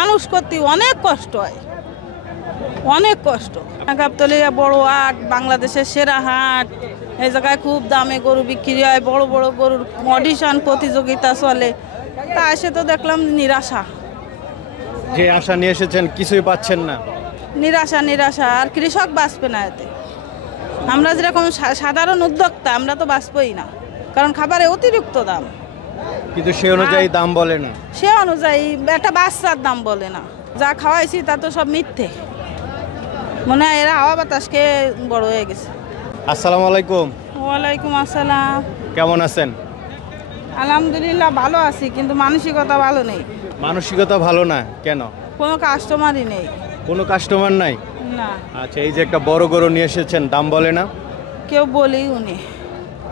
মানুষ করতে অনেক কষ্ট হয়, অনেক কষ্ট। গাবতলিয়া বড় হাট, বাংলাদেশের সেরা হাট। এই জায়গায় খুব দামে গরু বিক্রি হয়, বড় বড় গরুর অডিশন প্রতিযোগিতা চলে। তা এসে তো দেখলাম নিরাশা। যে আশা নিয়ে এসেছেন কিছুই পাচ্ছেন না। নিরাশা নিরাশা, আর কৃষক বাঁচবে না এতে। আমরা যেরকম সাধারণ উদ্যোক্তা, আমরা তো বাঁচবই না, কারণ খাবারে অতিরিক্ত দাম। কিন্তু সে অনুযায়ী দাম বলে না, সে অনুযায়ী একটা বাচ্চার দাম বলে না। যা খাওয়াইছি তা তো সব মিথ্যে। মনে হয় এরা হাওয়া বাতাসকে বড় হয়ে গেছে। আসসালামু আলাইকুম। ওয়ালাইকুম আসসালাম। কেমন আছেন? আলহামদুলিল্লাহ ভালো আছি, কিন্তু মানসিকতা ভালো নেই। মানসিকতা ভালো না কেন? কোনো কাস্টমারই নেই। কোনো কাস্টমার নাই? না। আচ্ছা, এই যে একটা বড় গরু নিয়ে এসেছেন, দাম বলে না? কেউ বলেই উনি।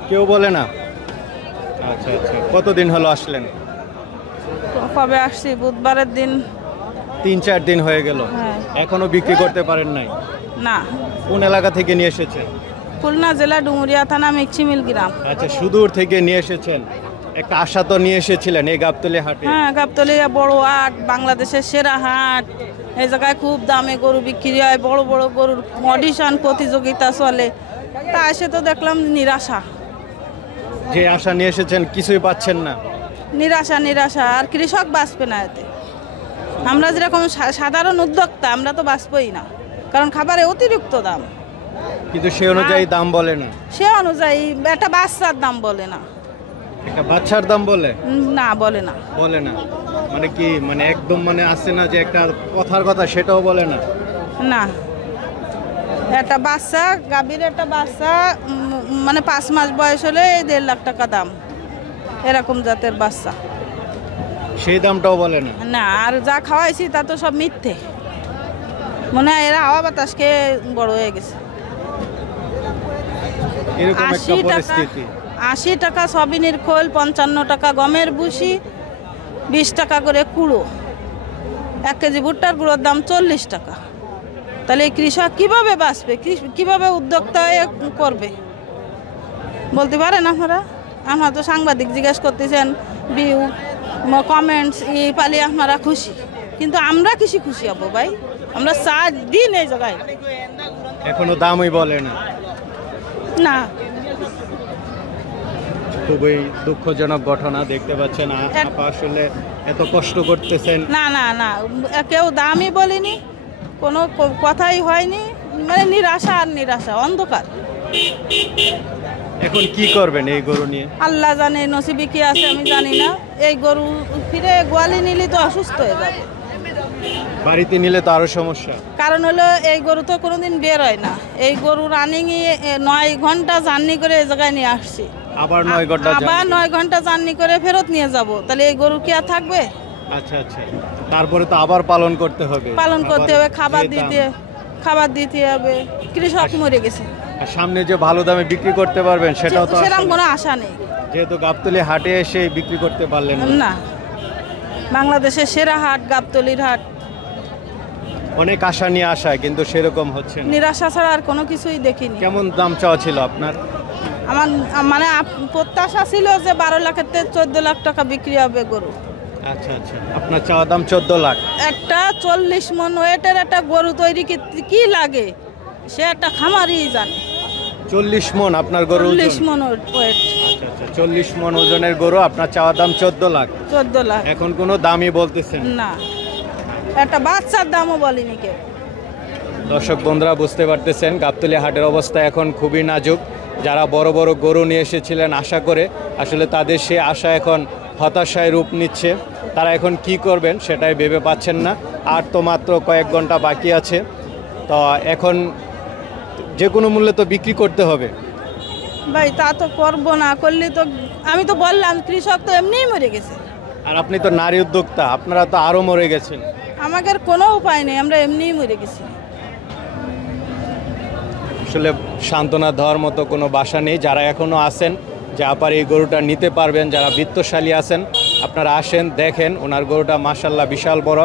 কেউ বলে না? আচ্ছা আচ্ছা, কতদিন হলো আসলেন? কবে আসছি? বুধবারের দিন। 3-4 দিন হয়ে গেল। হ্যাঁ। এখনো বিক্রি করতে পারেন নাই? না। কোন এলাকা থেকে নিয়ে এসেছেন? খুলনা জেলা ডুমুরিয়া থানা মিক্সিমিল গ্রাম। আচ্ছা, সুদূর থেকে নিয়ে এসেছেন। একটা আশা তো নিয়ে এসেছিলেন এই গাবতলী হাটে। হ্যাঁ, গাবতলিয়া বড় হাট, বাংলাদেশের সেরা হাট। এই জায়গায় খুব দামে গরু বিক্রি হয়, বড় বড় গরুর অডিশন প্রতিযোগিতা চলে। তা এসে তো দেখলাম নিরাশা। যে আশা নিয়ে এসেছেন কিছুই পাচ্ছেন না। নিরাশা নিরাশা, আর কৃষক বাঁচবে না এতে। আমরা যেরকম সাধারণ উদ্যোক্তা, আমরা তো বাঁচবই না, কারণ খাবারে অতিরিক্ত দাম। কিন্তু সে অনুযায়ী দাম বলে না। সে অনুযায়ী একটা বাচ্চার দাম বলে না। একটা বাচ্চার দাম বলে না, বলে না। বলে না মানে কি? মানে একদম মানে আসে না যে একটা কথার কথা, সেটাও বলে না। না, একটা বাচ্চা, গাভীর একটা বাচ্চা মানে 5 মাস বয়স হলে 1.5 লাখ টাকা দাম, এরকম জাতের বাচ্চা। সেই দামটাও বলে না। না, আর যা খাওয়াইছি তা তো সব মিথ্যে। মনে হয় এরা হাওয়া বাতাসকে বড় হয়ে গেছে। এরকম একটা পরিস্থিতি। 80 টাকা সয়াবিনের খোল, 55 টাকা গমের ভুসি, 20 টাকা করে কুড়ো। 1 কেজি ভুট্টার গুঁড়োর দাম 40 টাকা। তাহলে এই কৃষক কিভাবে বাঁচবে? কিভাবে উদ্যোক্তা করবে বলতে পারেন আপনারা? আমরা তো সাংবাদিক জিজ্ঞেস করতেছেন, ভিউ কমেন্টস এই পালি আপনারা খুশি, কিন্তু আমরা কিছু খুশি হবো ভাই? আমরা 4 দিন এই জায়গায়, এখনো দামই বলে না। না। খুবই দুঃখজনক ঘটনা দেখতে পাচ্ছেন। আপা আসলে এত কষ্ট করতেছেন। না না না, কেউ দামই বলেনি, কোনো কথাই হয়নি। মানে নিরাশা আর নিরাশা, অন্ধকার। এখন কি করবেন এই গরু নিয়ে? আল্লাহ জানে, নসিবে কি আছে আমি জানি না। এই গরু ফিরে গোয়ালে নিলে তো অসুস্থ হয়ে যাবে, বাড়িতে নিলে তো আরো সমস্যা। কারণ হলো এই গরু তো কোনোদিন বের হয় না। এই গরু রানিংয়ে 9 ঘন্টা জার্নি করে এই জায়গায় নিয়ে আসছি। আবার 9 ঘন্টা, আবার 9 ঘন্টা জার্নি করে ফেরত নিয়ে যাব। তাহলে এই গরু কি আর থাকবে? আচ্ছা আচ্ছা, তারপরে তো আবার পালন করতে হবে। পালন করতে হবে, খাবার দিতে হবে। কৃষক মরে গেছে। আর সামনে যে ভালো দামে বিক্রি করতে পারবেন সেটাও তো সেরকম কোনো আশা নেই। যেহেতু গাবতলী হাটে এসে বিক্রি করতে পারলেন না। বাংলাদেশের সেরা হাট গাবতলীর হাট। অনেক আশা নিয়ে আসায় কিন্তু সেরকম হচ্ছে না। নিরাশা ছাড়া আর কোনো কিছুই দেখিনি। কেমন দাম চাওয়া ছিল আপনার? আমার মানে প্রত্যাশা ছিল যে 12 লাখের থেকে 14 লাখ টাকা বিক্রি হবে গরু। আচ্ছা আচ্ছা, আপনার চাওয়া দাম 14 লাখ। একটা 40 মন ওয়েটের একটা গরু তৈরি কি লাগে সে একটা খামারই জানে। 40 মন আপনার গরু? 40 মন ওয়েট। আচ্ছা আচ্ছা, 40 মন ওজনের গরু, আপনার চাওয়া দাম 14 লাখ। 14 লাখ। এখন কোনো দামই বলতেছেন না, একটা বাচ্চার দামও বলেনি কেউ। দর্শক বন্ধুরা বুঝতে পারতেছেন গাবতলী হাটের অবস্থা এখন খুবই নাজুক। যারা বড় বড় গরু নিয়ে এসেছিলেন আশা করে, আসলে তাদের সে আশা এখন হতাশায় রূপ নিচ্ছে। তারা এখন কি করবেন সেটাই ভেবে পাচ্ছেন না। আর তো মাত্র কয়েক ঘন্টা বাকি আছে, তো এখন যে কোনো মূল্যে তো বিক্রি করতে হবে ভাই। তা তো করবো না, করলে তো আমি তো বললাম কৃষক তো এমনিই মরে গেছে। আর আপনি তো নারী উদ্যোক্তা, আপনারা তো আরও মরে গেছেন। আমাদের কোনো উপায় নেই, আমরা এমনিই মরে গেছি। আসলে সান্ত্বনা দেওয়ার মতো কোনো বাসা নেই। যারা এখনও আছেন যে আপার এই গরুটা নিতে পারবেন, যারা বিত্তশালী আছেন আপনারা আসেন, দেখেন ওনার গরুটা মাশাআল্লাহ বিশাল বড়।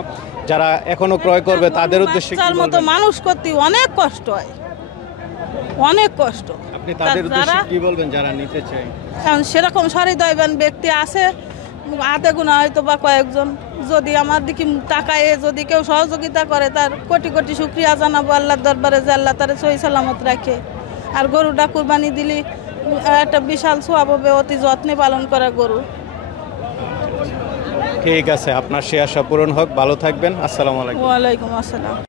যারা এখনো ক্রয় করবে তাদের উদ্দেশ্যে তার মতো মানুষ করতে অনেক কষ্ট হয়, অনেক কষ্ট। আপনি তাদের উদ্দেশ্যে কি বলবেন যারা নিতে চায়? কারণ সেরকম সহৃদয়বান ব্যক্তি আছে হাতে গোনা, হয়তো বা কয়েকজন যদি আমার দিকে টাকায় যদি কেউ সহযোগিতা করে তার কোটি কোটি শুক্রিয়া জানাবো আল্লাহর দরবারে যে আল্লাহ তারে সহি সালামত রাখে। আর গরুটা কুরবানি দিলে একটা বিশাল সোয়াব হবে, অতি যত্নে পালন করা গরু। ঠিক আছে, আপনার সে আশা পূরণ হোক, ভালো থাকবেন। আসসালামু আলাইকুম। ওয়ালাইকুম আসসালাম।